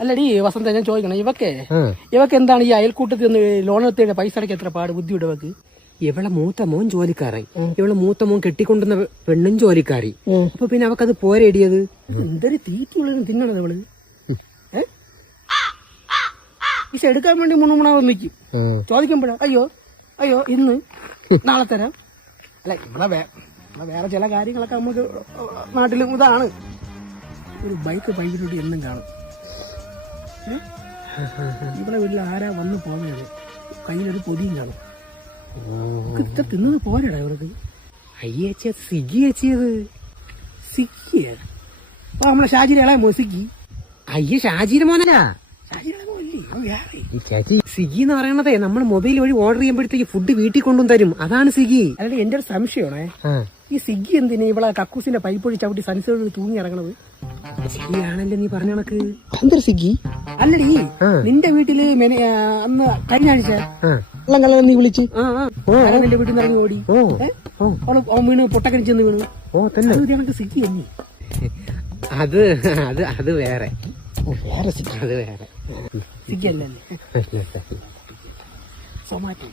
അല്ലടി വസന്ത, ഞാൻ ചോദിക്കണം, ഇവക്ക് എന്താണ് ഈ അയൽക്കൂട്ടത്തിൽ നിന്ന് ലോൺ എടുത്തതിന്റെ പൈസ അടയ്ക്ക് എത്ര പാട് ബുദ്ധിയുടെ ഇവക്ക്? ഇവളെ മൂത്ത മോൻ ജോലിക്കാരായി, ഇവളെ മൂത്ത മോൻ കെട്ടിക്കൊണ്ടുന്ന പെണ്ണും ജോലിക്കാരി. അപ്പൊ പിന്നെ അവക്കത് പോരേടിയത്. എന്തൊരു തീറ്റുള്ളിനും തിന്നണത് ഇവള്. പൈസ എടുക്കാൻ വേണ്ടി മുണമുണാവ് നിൽക്കും. ചോദിക്കുമ്പോഴാ അയ്യോ ഇന്ന് നാളെ തരാം. അല്ല, ഇവിടെ വേറെ ചില കാര്യങ്ങളൊക്കെ നമുക്ക് നാട്ടിലും ഇതാണ്. ഒരു ബൈക്ക് പൈപ്പിലൂടെ എന്നും കാണും. ഇവിടെ വീട്ടിൽ ആരാ വന്ന് പോകുന്നത്, കയ്യിലൊരു പൊതിയും കാണും. ഇത്ര തിന്നത് പോരാടാ ഇവർക്ക്. അയ്യേച്ചിയ സിഗി ചേച്ചിയത്. സിക്കിയ അപ്പൊ നമ്മളെ ഷാജിയുടെ ഇളയമോ സിക്കി? അയ്യ, ഷാജിയുടെ മോനല്ല. ചേച്ചി, സ്വിഗ്ഗി എന്ന് പറയണതേ നമ്മൾ മൊബൈൽ വഴി ഓർഡർ ചെയ്യുമ്പോഴത്തേക്ക് ഫുഡ് വീട്ടിൽ കൊണ്ടും തരും, അതാണ് സ്വിഗ്ഗി. അല്ലെ, എന്റെ ഒരു സംശയമാണേ, ഈ സ്വിഗ്ഗി എന്തിനാ ഇവിടെ കക്കൂസിന്റെ പൈപ്പ് ഒഴി ചവിട്ടി സൻസേഡ് തൂങ്ങി ഇറങ്ങണത്? സ്വിഗ്ഗി ആണല്ലേ നീ പറഞ്ഞ കണക്ക്. എന്തൊരു സ്വിഗ്ഗി? അല്ലടി, നിന്റെ വീട്ടില് അന്ന് കഴിഞ്ഞ ആഴ്ച വെള്ളം കലകം നീ വിളിച്ച് നിന്റെ വീട്ടിൽ നിന്ന് ഇറങ്ങി ഓടി, വീണ് പൊട്ടക്കടി ചെന്ന് വീണ്. കണക്ക് സ്വിഗ്ഗി അല്ലേ? അത് അത് അത് വേറെ. വേറെ സ്വിഗ്ഗി? അത് വേറെ സ്വിഗ്ഗി അല്ലല്ലേ, സൊമാറ്റോ.